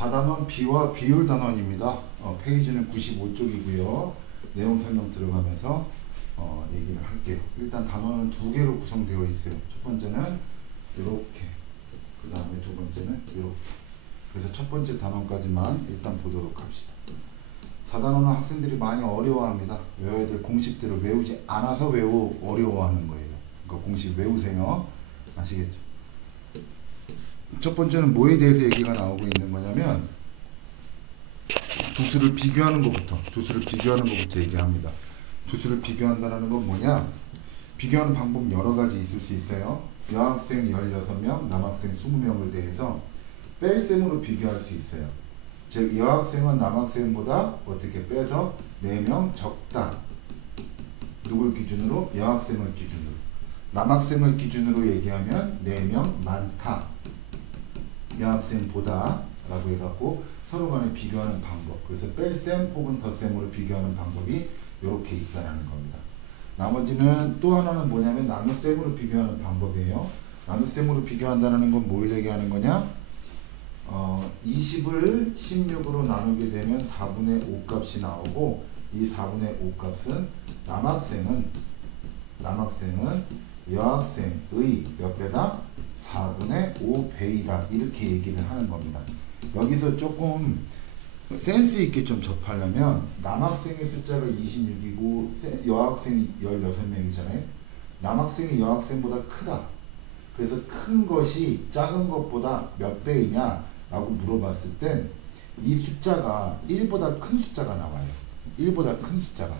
4단원 비와 비율 단원입니다. 페이지는 95쪽이고요. 내용 설명 들어가면서 얘기를 할게요. 일단 단원은 두 개로 구성되어 있어요. 첫 번째는 이렇게, 그 다음에 두 번째는 이렇게. 그래서 첫 번째 단원까지만 일단 보도록 합시다. 4단원은 학생들이 많이 어려워합니다. 외워야 될 공식들을 외우지 않아서 어려워하는 거예요. 그러니까 공식 외우세요. 아시겠죠? 첫 번째는 뭐에 대해서 얘기가 나오고 있는 거냐면 두수를 비교하는 것부터 얘기합니다. 두수를 비교한다는 건 뭐냐? 비교하는 방법 여러 가지 있을 수 있어요. 여학생 16명, 남학생 20명을 대해서 뺄셈으로 비교할 수 있어요. 즉 여학생은 남학생보다 어떻게 빼서 4명 적다. 누굴 기준으로? 여학생을 기준으로. 남학생을 기준으로 얘기하면 4명 많다. 여학생보다 라고 해갖고 서로 간에 비교하는 방법. 그래서 뺄셈 혹은 덧셈으로 비교하는 방법이 이렇게 있다는 겁니다. 나머지는 또 하나는 뭐냐면 나눗셈으로 비교하는 방법이에요. 나눗셈으로 비교한다는 건 뭘 얘기하는 거냐? 20을 16으로 나누게 되면 4분의 5 값이 나오고, 이 4분의 5 값은 남학생은 여학생의 몇 배다? 4분의 5배이다. 이렇게 얘기를 하는 겁니다. 여기서 조금 센스 있게 좀 접하려면 남학생의 숫자가 26이고 여학생이 16명이잖아요. 남학생이 여학생보다 크다. 그래서 큰 것이 작은 것보다 몇 배이냐 라고 물어봤을 땐 이 숫자가 1보다 큰 숫자가 나와요. 1보다 큰 숫자가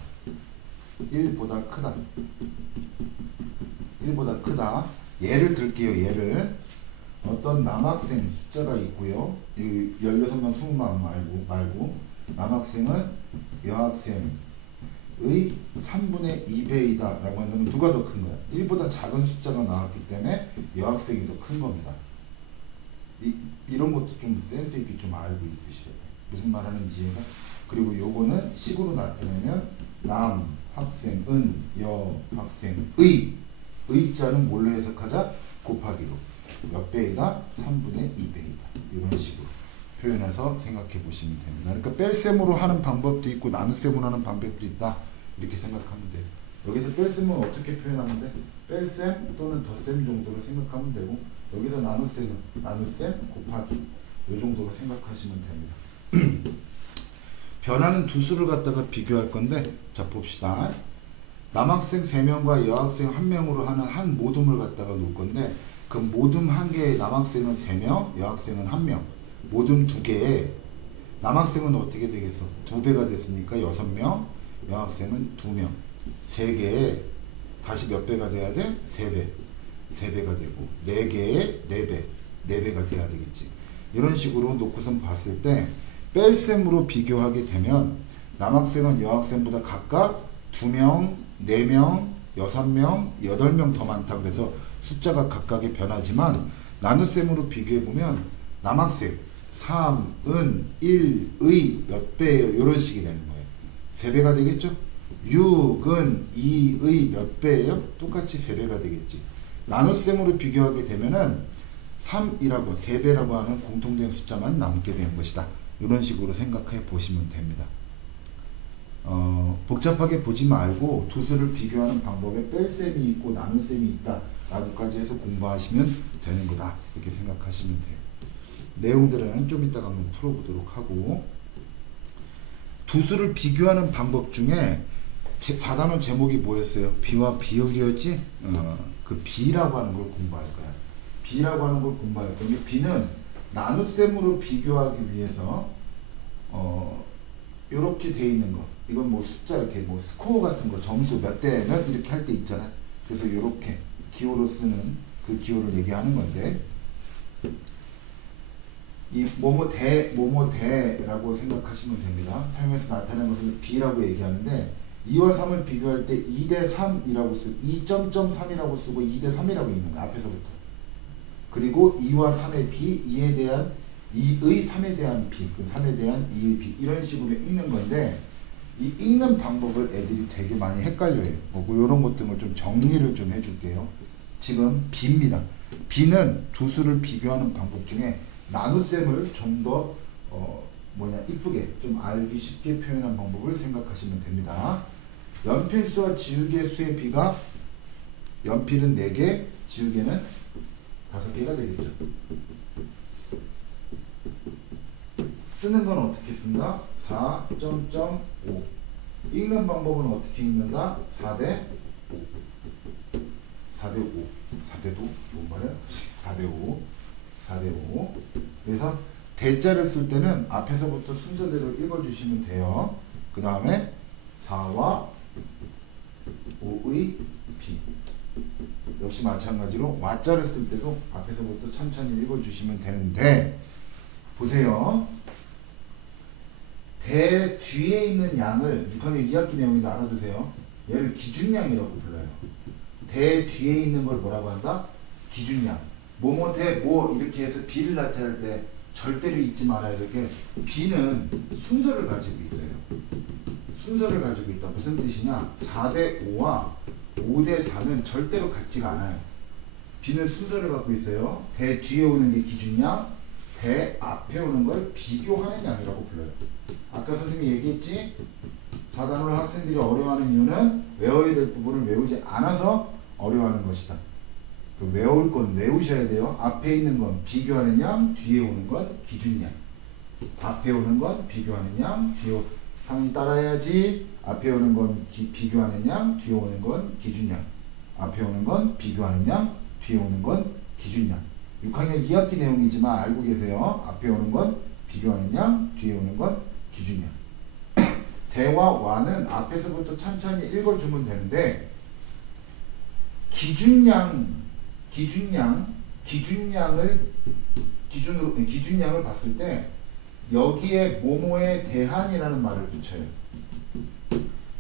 1보다 크다. 1보다 크다. 예를 들게요. 예를 어떤 남학생 숫자가 있고요. 16명 20명 말고 남학생은 여학생의 3분의 2배이다 라고 하면 누가 더 큰 거야? 1보다 작은 숫자가 나왔기 때문에 여학생이 더 큰 겁니다. 이런 것도 좀 센스 있게 좀 알고 있으셔야 돼요. 무슨 말 하는지 이해가? 그리고 요거는 식으로 나타내면 남학생은 여학생의 의자는 뭘로 해석하자? 곱하기로 몇 배이다? 3분의 2배이다. 이런 식으로 표현해서 생각해 보시면 됩니다. 그러니까 뺄셈으로 하는 방법도 있고 나눗셈으로 하는 방법도 있다. 이렇게 생각하면 돼요. 여기서 뺄셈은 어떻게 표현하면 돼? 뺄셈 또는 덧셈 정도로 생각하면 되고, 여기서 나눗셈은 나눗셈 곱하기 이 정도로 생각하시면 됩니다. 변하는 두 수를 갖다가 비교할 건데, 자 봅시다. 남학생 3명과 여학생 1명으로 하는 한 모둠을 갖다가 놓을 건데, 그 모둠 한 개에 남학생은 3명, 여학생은 1명. 모둠 2개에 남학생은 어떻게 되겠어? 2배가 됐으니까 6명, 여학생은 2명. 3개에 다시 몇 배가 돼야 돼? 3배. 3배가 되고, 4개에 4배. 4배가 돼야 되겠지. 이런 식으로 놓고선 봤을 때 뺄셈으로 비교하게 되면 남학생은 여학생보다 각각 2명, 4명, 6명, 8명 더 많다. 그래서 숫자가 각각이 변하지만 나눗셈으로 비교해보면 남학생 3은 1의 몇 배예요? 이런 식이 되는 거예요. 3배가 되겠죠? 6은 2의 몇 배예요? 똑같이 3배가 되겠지. 나눗셈으로 비교하게 되면은 3이라고 3배라고 하는 공통된 숫자만 남게 되는 것이다. 이런 식으로 생각해 보시면 됩니다. 복잡하게 보지 말고 두수를 비교하는 방법에 뺄셈이 있고 나눗셈이 있다 라고까지 해서 공부하시면 되는 거다. 이렇게 생각하시면 돼요. 내용들은 좀 이따가 한번 풀어보도록 하고, 두수를 비교하는 방법 중에 4단원 제목이 뭐였어요? 비와 비율이었지? 그 비라고 하는 걸 공부할 거야. 비라고 하는 걸 공부할 건데, 비는 나눗셈으로 비교하기 위해서 이렇게 돼 있는 거, 이건 뭐 숫자 이렇게 뭐 스코어 같은 거 점수 몇 대 몇 이렇게 할 때 있잖아. 그래서 이렇게 기호로 쓰는 그 기호를 얘기하는 건데, 이 뭐뭐대라고 생각하시면 됩니다. 사용해서 나타낸 것을 B라고 얘기하는데, 2와 3을 비교할 때 2대 3이라고 쓰고 2.3이라고 쓰고 2대 3이라고 있는 거야. 앞에서부터. 그리고 2와 3의 B, 2에 대한 2의 3에 대한 B, 그 3에 대한 2의 B, 이런 식으로 읽는 건데, 이 읽는 방법을 애들이 되게 많이 헷갈려요. 뭐 이런 것 등을 좀 정리를 좀 해줄게요. 지금 B입니다. B는 두수를 비교하는 방법 중에 나눗셈을 좀 더 이쁘게 좀 알기 쉽게 표현한 방법을 생각하시면 됩니다. 연필수와 지우개 수의 비가 연필은 4개, 지우개는 5개가 되겠죠. 쓰는 건 어떻게 쓴다? 4.5. 읽는 방법은 어떻게 읽는다? 4대 5. 4대 5. 4대도 뭔 말이야? 4대 5. 4대 5. 그래서 대자를 쓸 때는 앞에서부터 순서대로 읽어주시면 돼요. 그 다음에 4와 5의 비. 역시 마찬가지로 와자를 쓸 때도 앞에서부터 천천히 읽어주시면 되는데, 보세요. 대 뒤에 있는 양을 6학년 2학기 내용이다 알아두세요. 얘를 기준량이라고 불러요. 대 뒤에 있는 걸 뭐라고 한다? 기준량. 뭐뭐 대 뭐 이렇게 해서 비를 나타낼 때 절대로 잊지 말아야 될 게, 비는 순서를 가지고 있어요. 순서를 가지고 있다. 무슨 뜻이냐? 4대 5와 5대 4는 절대로 같지가 않아요. 비는 순서를 갖고 있어요. 대 뒤에 오는 게 기준량, 대 앞에 오는 걸 비교하는 양이라고 불러요. 아까 선생님이 얘기했지? 4단원을 학생들이 어려워하는 이유는 외워야 될 부분을 외우지 않아서 어려워하는 것이다. 외울 건 외우셔야 돼요. 앞에 있는 건 비교하는 양, 뒤에 오는 건 기준량. 앞에 오는 건 비교하는 양, 뒤에 당연히 따라해야지. 앞에 오는 건 비교하는 양, 뒤에 오는 건 기준량. 앞에 오는 건 비교하는 양, 뒤에 오는 건 기준량. 6학년 2학기 내용이지만 알고 계세요. 앞에 오는 건 비교하는 양, 뒤에 오는 건 기준량. 대와 와는 앞에서부터 천천히 읽어주면 되는데, 기준량을 봤을 때 여기에 뭐뭐에 대한이라는 말을 붙여요.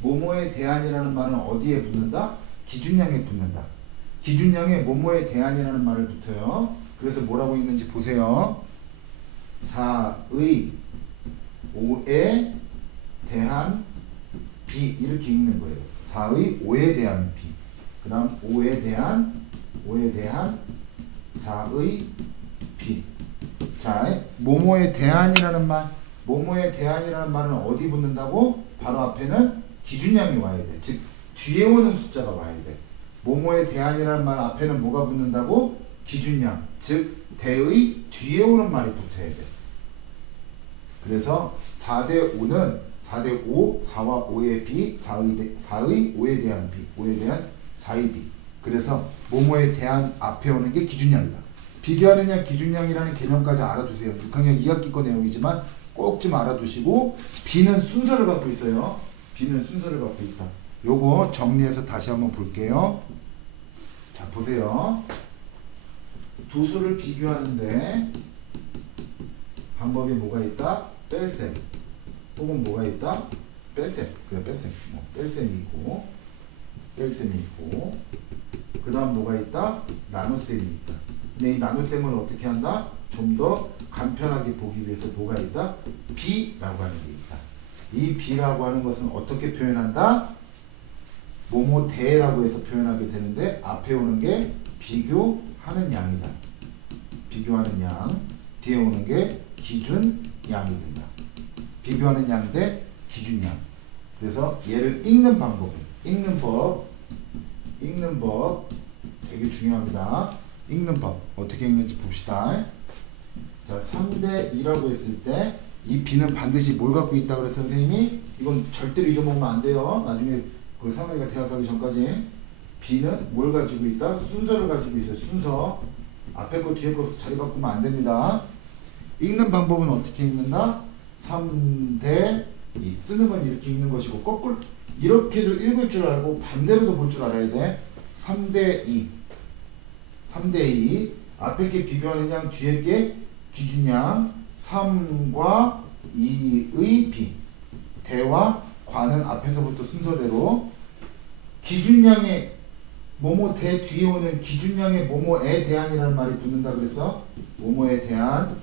뭐뭐에 대한이라는 말은 어디에 붙는다? 기준량에 붙는다. 기준량에 뭐뭐에 대한이라는 말을 붙어요. 그래서 뭐라고 있는지 보세요. 4의 5에 대한 비 이렇게 읽는 거예요. 4의 5에 대한 비. 그 다음 5에 대한 4의 비. 자, 뭐뭐에 대한이라는 말은 어디 붙는다고? 바로 앞에는 기준량이 와야 돼. 즉 뒤에 오는 숫자가 와야 돼. 뭐뭐에 대한이라는 말 앞에는 뭐가 붙는다고? 기준량. 즉 대의 뒤에 오는 말이 붙어야 돼. 그래서 4대 5는 4대 5, 4와 5의 비, 4의 5에 대한 비, 5에 대한 4의 비. 그래서 뭐뭐에 대한 앞에 오는 게 기준량이다. 비교하는 양, 기준량이라는 개념까지 알아두세요. 6학년 2학기 거 내용이지만 꼭 좀 알아두시고, 비는 순서를 갖고 있어요. 비는 순서를 갖고 있다. 요거 정리해서 다시 한번 볼게요. 자, 보세요. 두 수를 비교하는데 방법이 뭐가 있다? 뺄셈. 혹은 뭐가 있다? 뺄셈. 그래, 뺄셈. 뺄셈이 있고, 그 다음 뭐가 있다? 나눗셈이 있다. 근데 이 나눗셈을 어떻게 한다? 좀 더 간편하게 보기 위해서 뭐가 있다? 비라고 하는 게 있다. 이 비라고 하는 것은 어떻게 표현한다? 뭐뭐 대라고 해서 표현하게 되는데, 앞에 오는 게 비교하는 양이다. 비교하는 양. 뒤에 오는 게 기준양이 된다. 비교하는 양 대 기준양. 그래서 얘를 읽는 법 되게 중요합니다. 읽는 법 어떻게 읽는지 봅시다. 자, 3대 2라고 했을 때 이 B는 반드시 뭘 갖고 있다 그랬어 선생님이? 이건 절대로 잊어먹으면 안 돼요. 나중에 그 상하이가 대학 가기 전까지. B는 뭘 가지고 있다? 순서를 가지고 있어요. 순서. 앞에 거 뒤에 거 자리 바꾸면 안 됩니다. 읽는 방법은 어떻게 읽는다? 3대 2. 쓰는 건 이렇게 읽는 것이고, 거꾸로 이렇게도 읽을 줄 알고 반대로도 볼 줄 알아야 돼. 3대 2. 3대 2. 앞에 게 비교하는 양, 뒤에 게 기준양. 3과 2의 비. 대와 과는 앞에서부터 순서대로. 기준량의 뭐뭐 대 뒤에 오는 기준량의 뭐뭐에 대한이라는 말이 붙는다 그랬어. 뭐뭐에 대한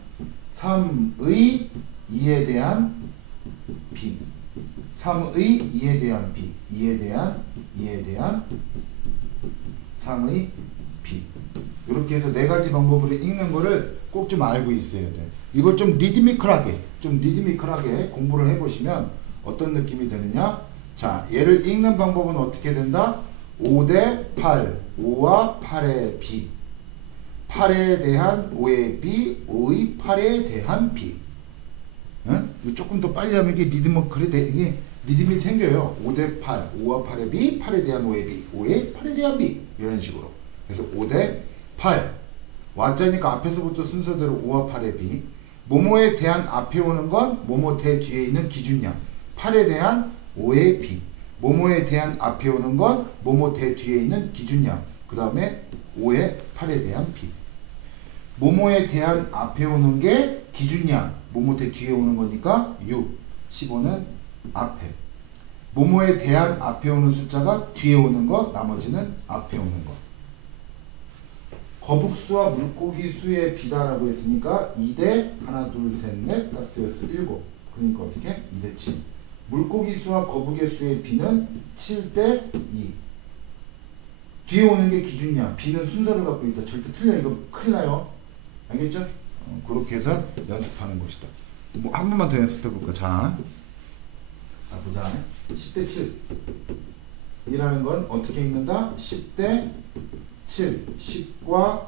3의 2에 대한 비. 3의 2에 대한 비. 2에 대한 3의 비. 이렇게 해서 네 가지 방법으로 읽는 거를 꼭 좀 알고 있어야 돼. 이거 좀 리드미컬하게 공부를 해보시면 어떤 느낌이 되느냐. 자, 얘를 읽는 방법은 어떻게 된다? 5대 8, 5와 8의 B, 8에 대한 5의 B, 5의 8에 대한 B. 응? 조금 더 빨리 하면 이게 이게 리듬이 생겨요. 5대 8, 5와 8의 B, 8에 대한 5의 B, 5의 8에 대한 B. 이런 식으로. 그래서 5대 8. 와자니까 앞에서부터 순서대로 5와 8의 B. 모모에 대한 앞에 오는 건 모모 대 뒤에 있는 기준량. 8에 대한 5의 B. 모모에 대한 앞에 오는 건 모모 대 뒤에 있는 기준량. 그 다음에 5의 8에 대한 B. 모모에 대한 앞에 오는 게 기준량. 모모 대 뒤에 오는 거니까 6. 15는 앞에. 모모에 대한 앞에 오는 숫자가 뒤에 오는 거, 나머지는 앞에 오는 거. 거북수와 물고기 수의 비다라고 했으니까 2대 하나 둘 셋 넷 다섯 여섯 일곱. 그러니까 어떻게? 2대 7. 물고기 수와 거북의 수의 비는 7대 2. 뒤에 오는 게 기준량. 비는 순서를 갖고 있다. 절대 틀려. 이거 큰일 나요. 알겠죠? 그렇게 해서 연습하는 것이다. 뭐 한 번만 더 연습해 볼까? 자 보자. 10대 7 이라는 건 어떻게 읽는다? 10대 7. 10과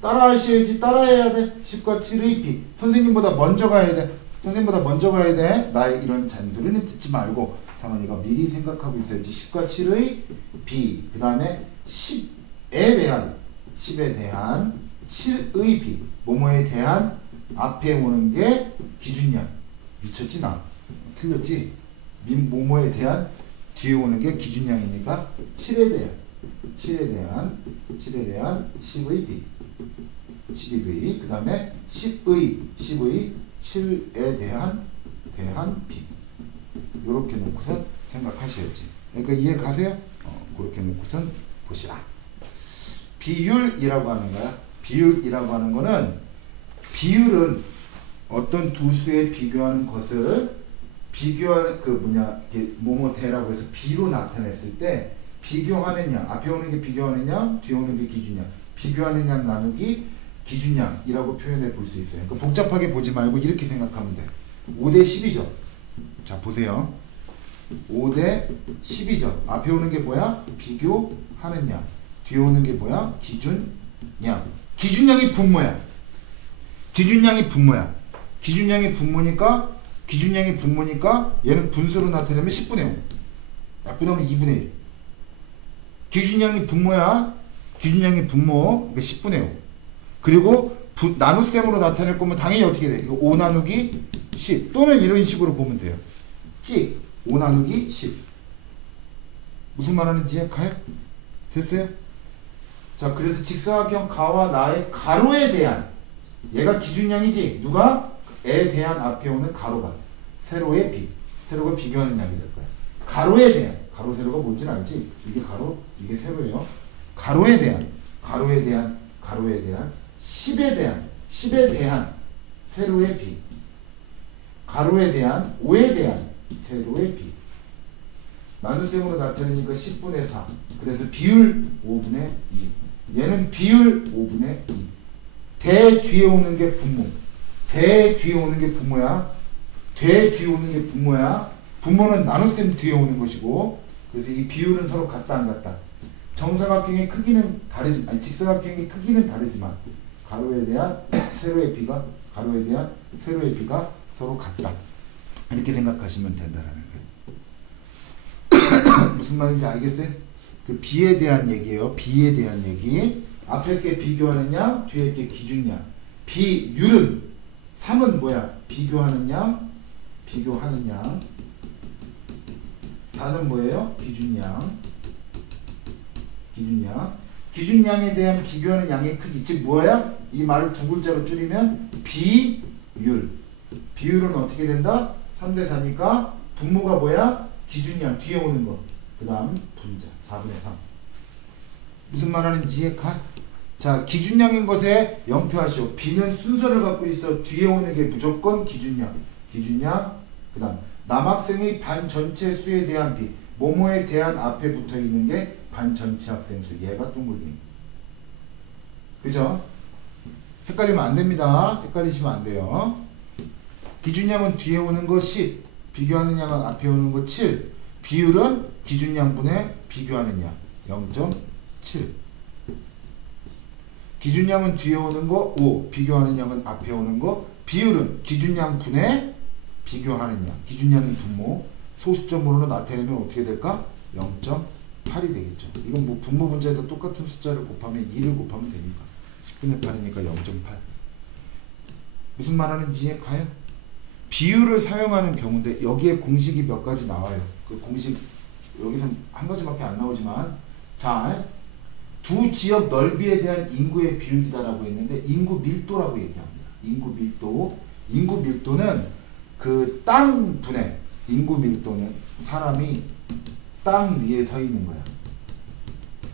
따라하셔야지. 따라해야 돼. 10과 7의 비. 선생님보다 먼저 가야 돼. 선생님보다 먼저 가야 돼. 나의 이런 잔소리는 듣지 말고 상원이가 미리 생각하고 있어야지. 10과 7의 비. 그 다음에 10에 대한 7의 비. 모모에 대한 앞에 오는 게 기준량. 미쳤지 나? 틀렸지? 모모에 대한 뒤에 오는 게 기준량이니까 7에 대한 10의 비. 12의 그 다음에 10의 7에 대한 비. 요렇게 놓고선 생각하셔야지. 그러니까 이해 가세요? 그렇게 놓고선 보시라. 비율이라고 하는 거야. 비율이라고 하는 거는, 비율은 어떤 두 수에 비교하는 것을 비교하는 뭐뭐대라고 해서 비로 나타냈을 때, 비교하느냐, 앞에 오는 게 비교하느냐, 뒤에 오는 게 기준량. 비교하느냐 나누기 기준량이라고 표현해 볼 수 있어요. 그러니까 복잡하게 보지 말고 이렇게 생각하면 돼. 5대 10이죠. 자 보세요. 5대 10이죠. 앞에 오는 게 뭐야? 비교하느냐. 뒤에 오는 게 뭐야? 기준량. 기준량이 분모야. 기준량이 분모니까 얘는 분수로 나타내면 10분의 5. 약분하면 2분의 1. 기준량이 분모야. 기준량이 분모. 그러니까 10분의 5. 그리고 나눗셈으로 나타낼 거면 당연히 어떻게 돼? 이거 5 나누기 10. 또는 이런 식으로 보면 돼요. 찍. 5 나누기 10. 무슨 말하는지 가요? 됐어요? 자, 그래서 직사각형 가와 나의 가로에 대한, 얘가 기준량이지. 누가? 에 대한 앞에 오는 가로가 세로의 비. 세로가 비교하는 양이 될 거야. 가로에 대한, 가로 세로가 뭔지는 알지? 이게 가로, 이게 세로예요. 가로에 대한 10에 대한 세로의 비. 가로에 대한 5에 대한 세로의 비. 나눗셈으로 나타내니까 10분의 4. 그래서 비율 5분의 2. 얘는 비율 5분의 2. 대 뒤에 오는 게 분모. 대 뒤에 오는 게 분모야. 대 뒤에 오는 게 분모야. 분모는 나눗셈 뒤에 오는 것이고. 그래서 이 비율은 서로 같다 안 같다. 정사각형의 크기는 다르지, 아니 직사각형의 크기는 다르지만 가로에 대한 세로의 비가 서로 같다. 이렇게 생각하시면 된다라는 거예요. 무슨 말인지 알겠어요? 그 비에 대한 얘기예요. 비에 대한 얘기. 앞에 게 비교하느냐, 뒤에 게 기준량. 비율은 3은 뭐야? 비교하는 양. 4는 뭐예요? 기준량. 기준량에 대한 비교하는 양의 크기. 즉 뭐야? 이 말을 두 글자로 줄이면 비율. 비율은 어떻게 된다? 3대 4니까 분모가 뭐야? 기준량 뒤에 오는 거. 그 다음 분자 4분의 3. 무슨 말하는지 이해가? 자, 기준량인 것에 연표하시오. 비는 순서를 갖고 있어. 뒤에 오는 게 무조건 기준량. 그 다음 남학생의 반 전체 수에 대한 비. 모모에 대한 앞에 붙어 있는 게 반 전체 학생 수. 얘가 동글뱅이. 그죠? 헷갈리면 안 됩니다. 헷갈리시면 안 돼요. 기준량은 뒤에 오는 거 10, 비교하는 양은 앞에 오는 거 7, 비율은 기준량분의 비교하는 양 0.7. 기준량은 뒤에 오는 거 5, 비교하는 양은 앞에 오는 거, 비율은 기준량분의 비교하는 양, 기준량인 분모, 소수점으로 나타내면 어떻게 될까? 0.8이 되겠죠. 이건 뭐 분모 분자에다 똑같은 숫자를 곱하면 2를 곱하면 되니까 10분의 8이니까 0.8. 무슨 말하는지 이해 가요? 비율을 사용하는 경우인데 여기에 공식이 몇 가지 나와요. 그 공식 여기서 한 가지밖에 안 나오지만, 자, 두 지역 넓이에 대한 인구의 비율이다라고 했는데 인구 밀도라고 얘기합니다. 인구 밀도. 인구 밀도는 그 땅 분의, 인구 밀도는 사람이 땅 위에 서 있는 거야.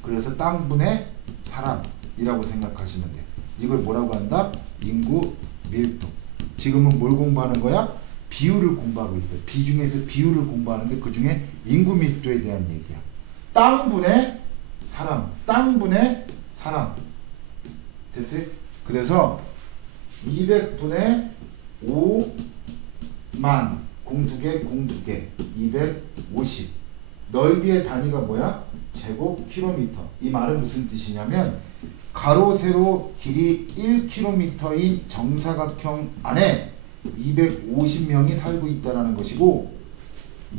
그래서 땅 분의 사람이라고 생각하시면 돼. 이걸 뭐라고 한다? 인구 밀도. 지금은 뭘 공부하는 거야? 비율을 공부하고 있어요. 비중에서 비율을 공부하는데 그 중에 인구 밀도에 대한 얘기야. 땅 분의 사람, 땅분의 사람. 됐어요? 그래서 200분의 5만 공두개 250. 넓이의 단위가 뭐야? 제곱킬로미터. 이 말은 무슨 뜻이냐면 가로 세로 길이 1km인 정사각형 안에 250명이 살고 있다는 것이고,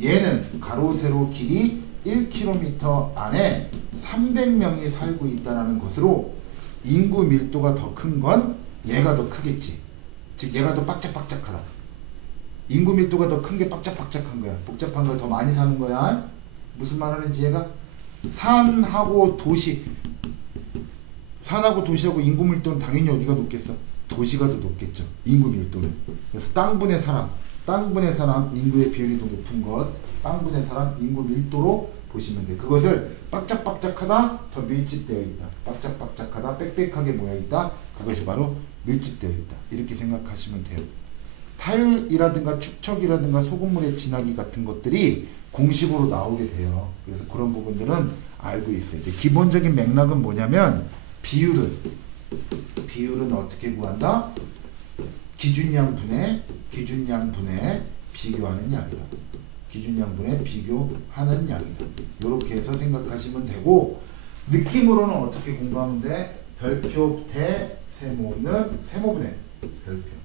얘는 가로 세로 길이 1km 안에 300명이 살고 있다는 것으로 인구 밀도가 더 큰 건 얘가 더 크겠지. 즉 얘가 더 빡짝빡짝하다. 인구 밀도가 더 큰 게 빡짝빡짝한 거야. 복잡한 걸 더 많이 사는 거야. 무슨 말 하는지 얘가? 산하고 도시하고 인구 밀도는 당연히 어디가 높겠어? 도시가 더 높겠죠. 인구 밀도는. 그래서 땅분의 사람, 인구의 비율이 더 높은 것, 땅분의 사람, 인구 밀도로 보시면 돼. 그것을 빡짝빡짝하다, 더 밀집되어 있다. 빡짝빡짝하다, 빽빽하게 모여있다. 그것이 바로 밀집되어 있다. 이렇게 생각하시면 돼요. 타율이라든가 축척이라든가 소금물의 진하기 같은 것들이 공식으로 나오게 돼요. 그래서 그런 부분들은 알고 있어야 돼. 기본적인 맥락은 뭐냐면 비율은 어떻게 구한다? 기준량분의 비교하는 양이다. 기준량분의 비교하는 양이다. 이렇게 해서 생각하시면 되고, 느낌으로는 어떻게 공부하면 돼? 별표 대 세모분의 별표.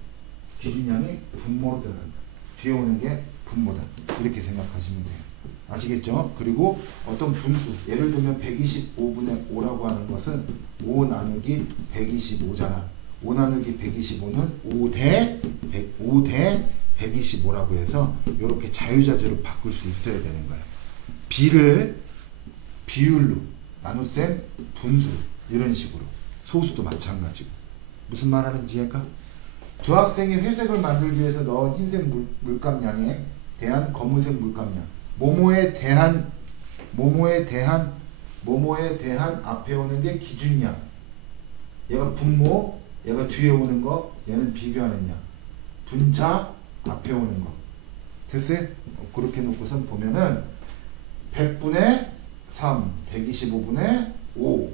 기준량이 분모로 들어간다. 뒤에 오는 게 분모다. 이렇게 생각하시면 돼요. 아시겠죠? 그리고 어떤 분수, 예를 들면 125분의 5라고 하는 것은 5 나누기 125잖아. 5 나누기 125는 5대 125라고 해서 이렇게 자유자재로 바꿀 수 있어야 되는 거야. 비를 비율로, 나눗셈 분수, 이런 식으로. 소수도 마찬가지고. 무슨 말 하는지 이해가? 두 학생이 회색을 만들기 위해서 넣은 흰색 물감량에 대한 검은색 물감량. 모모에 대한 앞에 오는 게 기준량. 얘가 분모, 얘가 뒤에 오는 거, 얘는 비교하는 양. 분자 앞에 오는 거. 됐어요? 그렇게 놓고선 보면은 100분의 3, 125분의 5.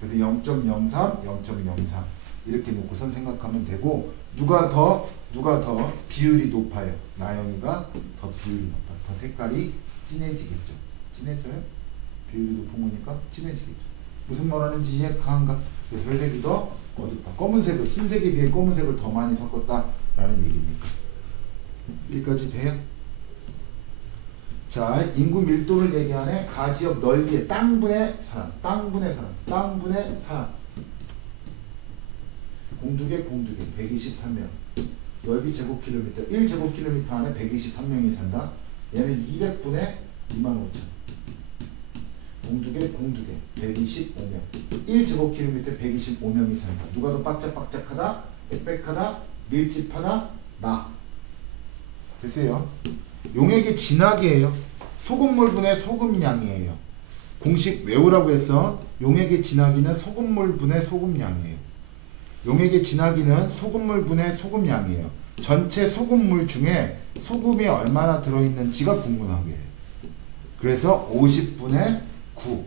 그래서 0.03, 0.03. 이렇게 놓고선 생각하면 되고, 누가 더 비율이 높아요? 나영이가 더 비율이 높아요. 더 색깔이 진해지겠죠. 진해져요? 비율이 높은 거니까 진해지겠죠. 무슨 말 하는지 이해가한가? 그래서 회색이 더 어둡다. 검은색을, 흰색에 비해 검은색을 더 많이 섞었다라는 얘기니까. 여기까지 돼요? 자, 인구 밀도를 얘기하네. 가지역 넓이의 땅분의 사람. 공두개 123명. 넓이 제곱킬로미터 1제곱킬로미터 안에 123명이 산다. 얘는 200분의 25,000. 공두개 125명. 1제곱킬로미터 125명이 산다. 누가 더 빡짝빡짝하다, 빽빽하다, 밀집하다, 나. 됐어요? 용액의 진하기예요. 소금물분의 소금량이에요. 공식 외우라고 해서 용액의 진하기는 소금물분의 소금량이에요. 용액의 진하기는 소금물분의 소금량이에요. 전체 소금물 중에 소금이 얼마나 들어있는지가 궁금한 거예요. 그래서 50분의 9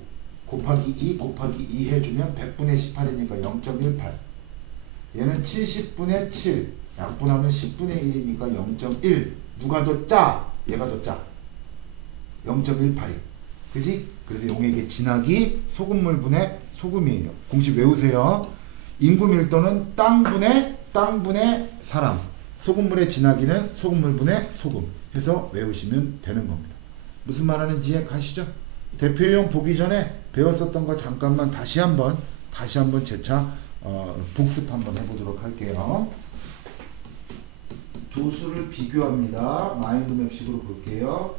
곱하기 2 곱하기 2 해주면 100분의 18이니까 0.18. 얘는 70분의 7. 약분하면 10분의 1이니까 0.1. 누가 더 짜? 얘가 더 짜. 0.182. 그지? 그래서 용액의 진하기 소금물분의 소금이에요. 공식 외우세요. 인구 밀도는 땅분의 사람. 소금물의 진하기는 소금물분의 소금. 해서 외우시면 되는 겁니다. 무슨 말하는지 이해 가시죠? 대표용 보기 전에 배웠었던 거 잠깐만 다시 한번 재차 복습 한번 해보도록 할게요. 두 수를 비교합니다. 마인드맵식으로 볼게요.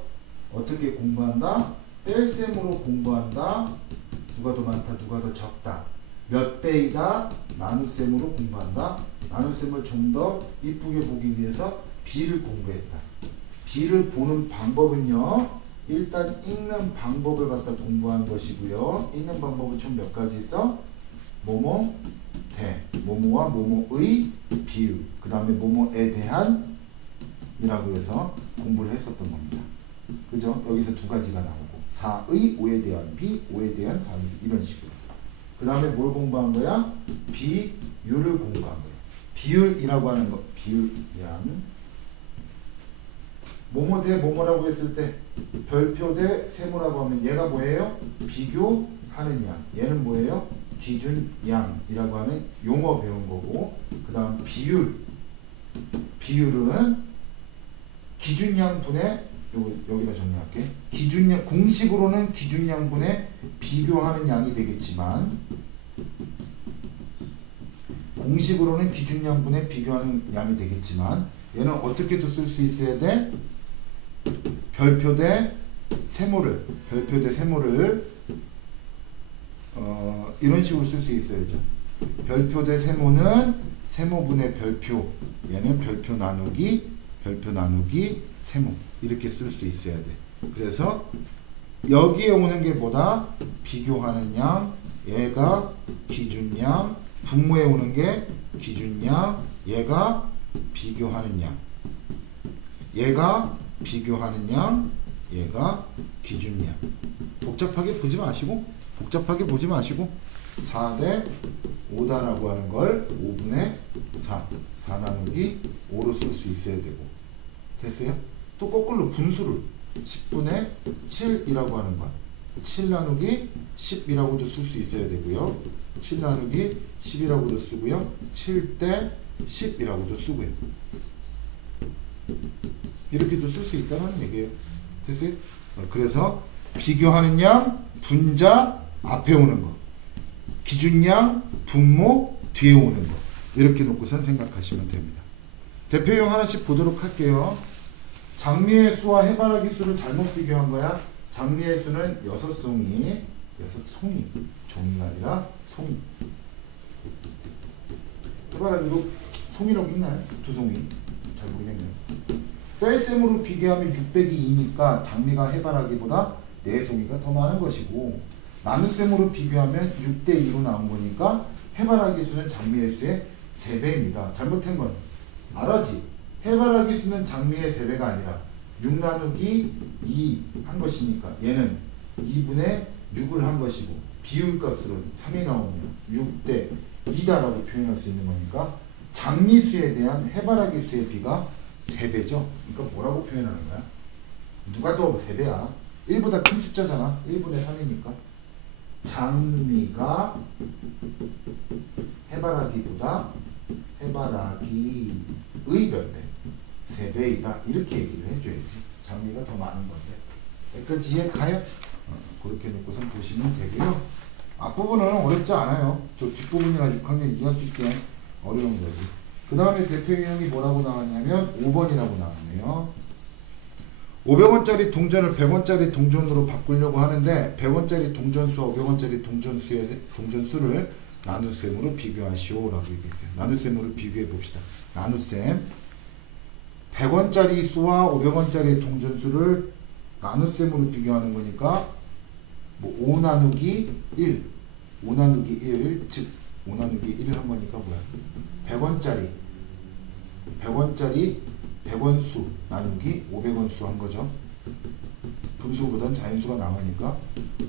어떻게 공부한다? 뺄셈으로 공부한다. 누가 더 많다, 누가 더 적다. 몇 배이다? 나눗셈으로 공부한다. 나눗셈을 좀 더 이쁘게 보기 위해서 비를 공부했다. 비를 보는 방법은요. 일단 읽는 방법을 갖다 공부한 것이고요. 읽는 방법은 총 몇 가지 있어? 뭐뭐 대, 뭐뭐와 뭐뭐의 비유, 그 다음에 뭐뭐에 대한 이라고 해서 공부를 했었던 겁니다. 그죠? 여기서 두 가지가 나오고 4의 5에 대한 비, 5에 대한 4의 비 이런 식으로. 그 다음에 뭘 공부한 거야? 비율을 공부한 거야. 비율이라고 하는 거, 비율량. 뭐뭐 대 뭐뭐라고 했을 때 별표 대 세모라고 하면 얘가 뭐예요? 비교하는 양. 얘는 뭐예요? 기준양이라고 하는 용어 배운 거고, 그 다음 비율은 기준양분의 여기다 정리할게. 기준양, 공식으로는 기준양분의 비교하는 양이 되겠지만 얘는 어떻게도 쓸 수 있어야 돼? 별표 대 세모를 이런 식으로 쓸 수 있어야죠. 별표 대 세모는 세모분의 별표, 얘는 별표 나누기 세모, 이렇게 쓸 수 있어야 돼. 그래서 여기에 오는 게 뭐다? 비교하는 양, 얘가 기준양, 분모에 오는 게 기준양, 얘가 비교하는 양, 얘가 비교하는 양, 얘가 기준양. 복잡하게 보지 마시고 4대 5다라고 하는 걸 5분의 4 나누기 5로 쓸 수 있어야 되고. 됐어요? 또 거꾸로 분수를 10분의 7이라고 하는 걸 7 나누기 10이라고도 쓸 수 있어야 되고요. 7 나누기 10이라고도 쓰고요. 7대 10이라고도 쓰고요. 이렇게도 쓸 수 있다는 얘기예요. 됐어요? 그래서 비교하는 양, 분자 앞에 오는 거, 기준양, 분모 뒤에 오는 거, 이렇게 놓고선 생각하시면 됩니다. 대표형 하나씩 보도록 할게요. 장미의 수와 해바라기 수를 잘못 비교한 거야. 장미의 수는 6송이, 종이가 아니라 송이. 해바라기도 송이라고 있나요? 2송이. 잘 모르겠네요. 뺄셈으로 비교하면 602니까 장미가 해바라기보다 4송이가 더 많은 것이고, 나눗셈으로 비교하면 6대2로 나온 거니까 해바라기 수는 장미의 수의 3배입니다. 잘못한 건 알아지. 해바라기 수는 장미의 3배가 아니라 6 나누기 2 한 것이니까 얘는 2분의 6을 한 것이고, 비율값으로 3이 나오면 6대 2다라고 표현할 수 있는 거니까 장미수에 대한 해바라기 수의 비가 3배죠. 그러니까 뭐라고 표현하는 거야? 누가 더 3배야? 1보다 큰 숫자잖아. 1분의 3이니까. 장미가 해바라기보다 해바라기의 몇 배? 3배이다. 이렇게 얘기를 해줘야지. 장미가 더 많은 건데. 여기까지 이해 가요? 그렇게 놓고선 보시면 되고요. 앞부분은 어렵지 않아요. 저 뒷부분이나 6학년 2학기 때 어려운 거지. 그 다음에 대표 유형이 뭐라고 나왔냐면 5번이라고 나왔네요. 500원짜리 동전을 100원짜리 동전으로 바꾸려고 하는데 100원짜리 동전수와 500원짜리 동전수를 나눗셈으로 비교하시오 라고 얘기했어요. 나눗셈으로 비교해 봅시다. 나눗셈 100원짜리 수와 500원짜리 동전수를 나눗셈으로 비교하는 거니까 뭐 5 나누기 1 즉 5 나누기 1을 한 거니까 뭐야? 100원짜리 100원수 나누기 500원수 한 거죠. 분수보단 자연수가 나오니까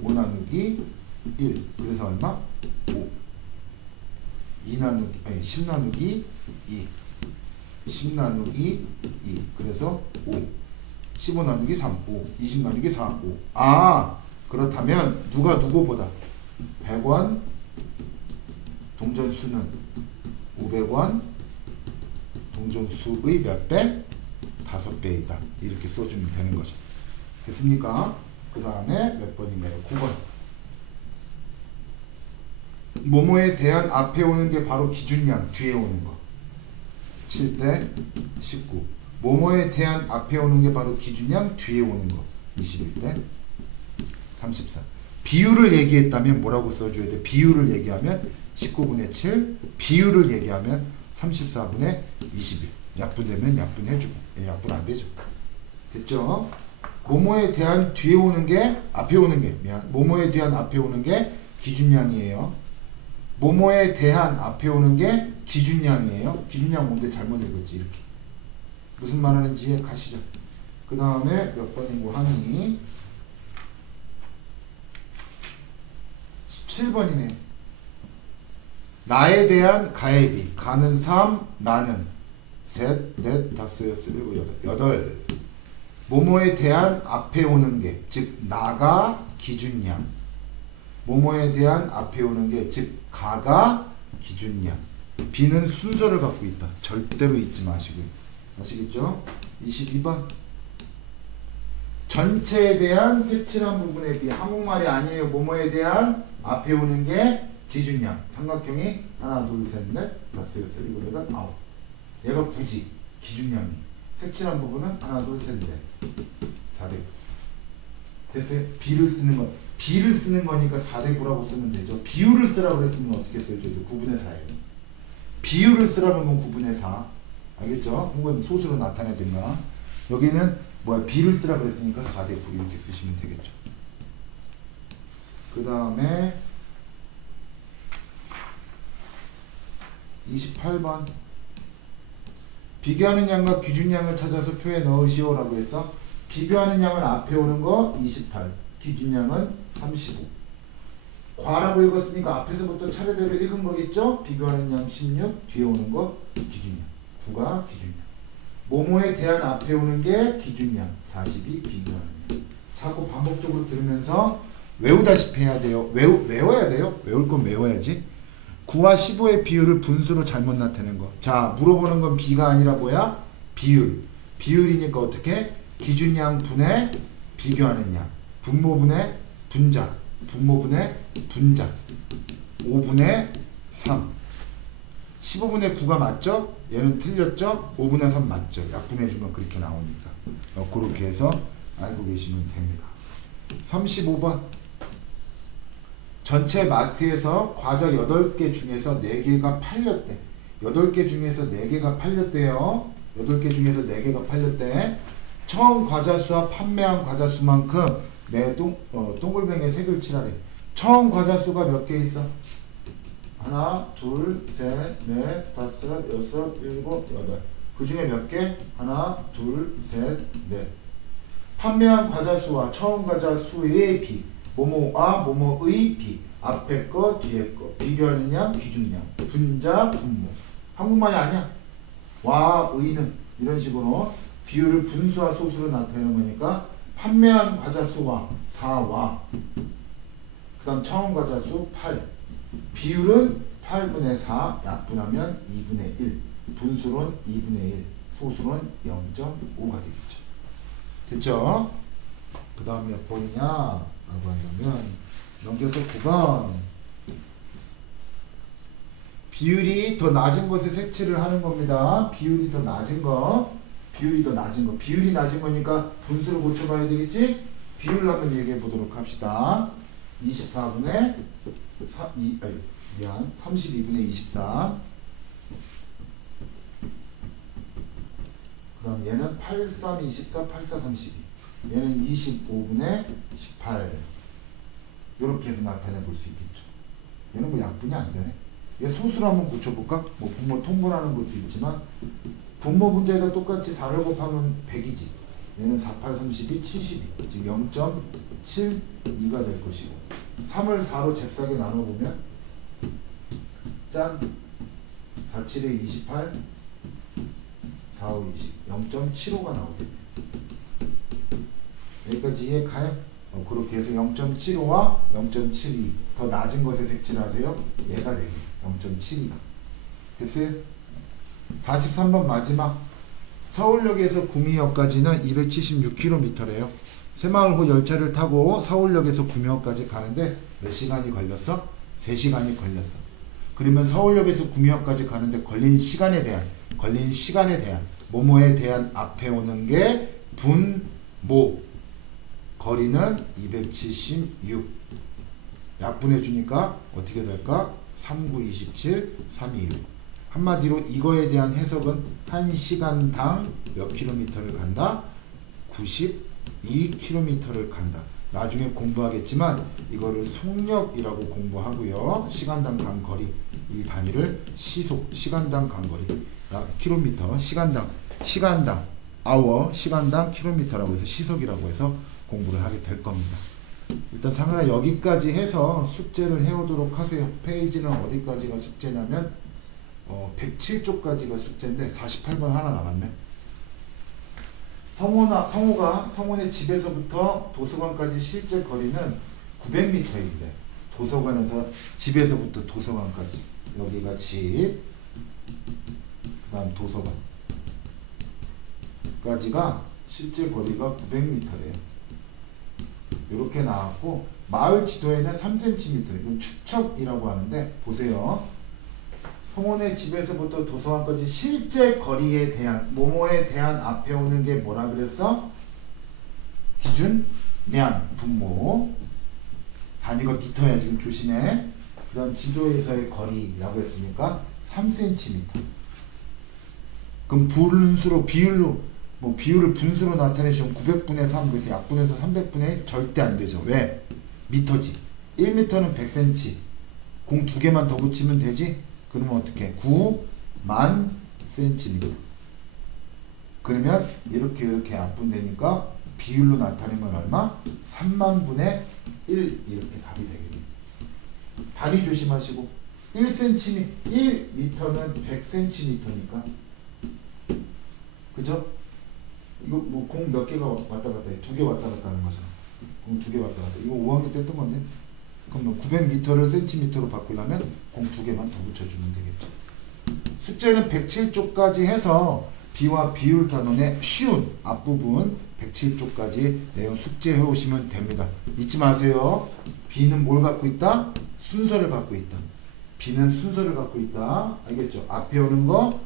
5 나누기 1. 그래서 얼마? 5. 10 나누기 2. 10 나누기 2. 그래서 5. 15 나누기 3. 5. 20 나누기 4. 5. 아, 그렇다면 누가 누구보다 100원 동전수는 500원 동전수의 몇 배? 5배이다. 이렇게 써주면 되는 거죠. 됐습니까? 그 다음에 몇 번인가요? 9번. 뭐뭐에 대한 앞에 오는 게 바로 기준량, 뒤에 오는 거. 7대 19. 뭐뭐에 대한 앞에 오는 게 바로 기준량, 뒤에 오는 거. 21대 34. 비율을 얘기했다면 뭐라고 써줘야 돼? 비율을 얘기하면 19분의 7, 비율을 얘기하면 34분의 21. 약분되면 약분해주고, 약분 안 되죠. 됐죠? 뭐뭐에 대한 뒤에 오는 게, 앞에 오는 게, 뭐뭐에 대한 앞에 오는 게 기준량이에요. 뭐뭐에 대한 앞에 오는 게 기준량이에요. 기준량 뭔데 잘못 읽었지, 이렇게. 무슨 말 하는지 이해 가시죠? 그 다음에 몇 번이고 하니? 17번이네. 나에 대한 가해비. 가는 3, 나는 셋, 넷, 다섯, 여섯, 일곱, 여덟. 뭐뭐에 대한 앞에 오는 게, 즉 나가 기준량. 뭐뭐에 대한 앞에 오는 게, 즉 가가 기준량. 비는 순서를 갖고 있다. 절대로 잊지 마시고요. 아시겠죠? 22번. 전체에 대한 색칠한 부분의 비. 한국말이 아니에요. 뭐뭐에 대한 앞에 오는 게 기준량. 삼각형이 하나, 둘, 셋, 넷, 다섯, 여섯, 일곱, 여덟, 아홉. 얘가 굳이 기준량이. 색칠한 부분은 하나, 둘, 셋, 넷, 4대 9. 됐어요? 비를 쓰는 거. 비를 쓰는 거니까 4대 9라고 쓰면 되죠. 비율을 쓰라고 그랬으면 어떻게 써야 되죠? 9분의 4예요. 비율을 쓰라는 건 9분의 4. 알겠죠? 혹은 소수로 나타내든가. 여기는 뭐야? 비를 쓰라고 그랬으니까 4대 9 이렇게 쓰시면 되겠죠. 그 다음에 28번. 비교하는 양과 기준량을 찾아서 표에 넣으시오 라고 해서 비교하는 양은 앞에 오는 거 28, 기준량은 35. 과라고 읽었으니까 앞에서부터 차례대로 읽은 거겠죠? 비교하는 양 16, 뒤에 오는 거 기준량. 9가 기준량. 뭐뭐에 대한 앞에 오는 게 기준량, 42 비교하는 양. 자꾸 반복적으로 들으면서 외우다시피 해야 돼요. 외워야 돼요. 외울 건 외워야지. 9와 15의 비율을 분수로 잘못 나타낸 거. 자, 물어보는 건 비가 아니라 뭐야? 비율. 비율이니까 어떻게? 기준량 분의 비교하는 양. 분모분의 분자. 분모분의 분자. 5분의 3. 15분의 9가 맞죠? 얘는 틀렸죠? 5분의 3 맞죠? 약분해주면 그렇게 나오니까. 그렇게 해서 알고 계시면 됩니다. 35번. 전체 마트에서 과자 8개 중에서 4개가 팔렸대. 8개 중에서 4개가 팔렸대요. 8개 중에서 4개가 팔렸대. 처음 과자 수와 판매한 과자 수만큼 내 동글뱅이에 색을 칠하래. 처음 과자 수가 몇 개 있어? 하나, 둘, 셋, 넷, 다섯, 여섯, 일곱, 여덟. 그 중에 몇 개? 하나, 둘, 셋, 넷. 판매한 과자 수와 처음 과자 수의 비. 뭐뭐와 뭐뭐의 비. 앞에 거 뒤에 거. 비교하는 양 기준량. 분자 분모. 한국말이 아니야. 와 의는 이런 식으로 비율을 분수와 소수로 나타내는 거니까 판매한 과자 수와 4와 그 다음 처음 과자 수 8. 비율은 8분의 4 약분하면 2분의 1. 분수로는 2분의 1. 소수로는 0.5가 되겠죠. 됐죠? 그 다음 몇 번이냐 라고 한다면 넘겨서 9번. 비율이 더 낮은 것에 색칠을 하는 겁니다. 비율이 더 낮은 거. 비율이 더 낮은 거. 비율이 낮은 거니까 분수로 고쳐봐야 되겠지? 비율을 한번 얘기해 보도록 합시다. 24분의 32분의 24. 그 다음 얘는 83, 24, 84, 32. 얘는 25분의 18. 이렇게 해서 나타내 볼 수 있겠죠. 얘는 뭐 약분이 안 되네. 얘 소수로 한번 고쳐볼까? 뭐 분모 통분하는 것도 있지만 분모 분자에다 똑같이 4를 곱하면 100이지. 얘는 4, 8, 32, 72. 즉 0.72가 될 것이고 3을 4로 잽싸게 나눠보면 짠 47에 28, 4, 5, 20, 0.75가 나오겠네. 여기까지 이해 가요? 그렇게 해서 0.75와 0.72 더 낮은 것에 색칠을 하세요. 얘가 되게 0.72가 됐어요? 43번 마지막. 서울역에서 구미역까지는 276km래요. 새마을호 열차를 타고 서울역에서 구미역까지 가는데 몇 시간이 걸렸어? 3시간이 걸렸어. 그러면 서울역에서 구미역까지 가는데 걸린 시간에 대한 뭐뭐에 대한 앞에 오는 게 분모, 거리는 276. 약분해 주니까 어떻게 될까? 3927, 326. 한마디로 이거에 대한 해석은 1시간당 몇 킬로미터를 간다? 92km를 간다. 나중에 공부하겠지만 이거를 속력이라고 공부하고요. 시간당 간거리, 이 단위를 시속, 시간당 간거리, 킬로미터, 시간당 아워, 시간당 킬로미터라고 해서 시속이라고 해서 공부를 하게 될 겁니다. 일단 상은아 여기까지 해서 숙제를 해오도록 하세요. 페이지는 어디까지가 숙제냐면 107쪽까지가 숙제인데 48번 하나 남았네. 성호의 집에서부터 도서관까지 실제 거리는 900m인데 도서관에서 집에서부터 도서관까지, 여기가 집, 그 다음 도서관까지가 실제 거리가 900m래요. 이렇게 나왔고, 마을 지도에는 3cm, 이건 축척이라고 하는데 보세요. 성원의 집에서부터 도서관까지 실제 거리에 대한, 뭐뭐에 대한 앞에 오는 게 뭐라 그랬어? 기준, 량, 분모. 단위가 미터야, 지금 조심해. 그 다음 지도에서의 거리라고 했으니까 3cm. 그럼 비율을 분수로 나타내시면 900분의 3, 그래서 약분해서 300분의 절대 안 되죠. 왜? 미터지. 1m는 100cm. 공 2개만 더 붙이면 되지? 그러면 어떻게? 9만 cm. 그러면 이렇게 약분되니까 비율로 나타내면 얼마? 3만 분의 1 이렇게 답이 되겠네요. 단위 조심하시고 1cm, 1m는 100cm니까 그죠? 이거 뭐 공 몇 개가 왔다 갔다 해? 2개 왔다 갔다 하는 거잖아. 공 2개 왔다 갔다. 이거 5학년 때 했던 건데. 그럼 900m를 cm로 바꾸려면 공 2개만 더 붙여주면 되겠죠. 숙제는 107쪽까지 해서 비와 비율 단원의 쉬운 앞부분 107쪽까지 내용 숙제해 오시면 됩니다. 잊지 마세요. B는 뭘 갖고 있다? 순서를 갖고 있다. B는 순서를 갖고 있다. 알겠죠? 앞에 오는 거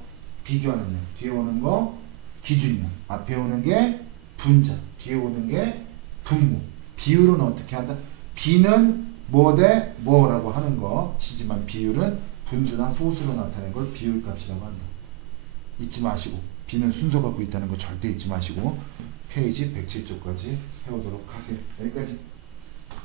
비교하는 거, 뒤에 오는 거 기준이야. 앞에 오는 게 분자, 뒤에 오는 게 분모. 비율은 어떻게 한다? B는 뭐 대 뭐라고 하는 것이지만 비율은 분수나 소수로 나타낸 걸 비율값이라고 한다. 잊지 마시고 B는 순서 갖고 있다는 거 절대 잊지 마시고 페이지 107쪽까지 해오도록 하세요. 여기까지.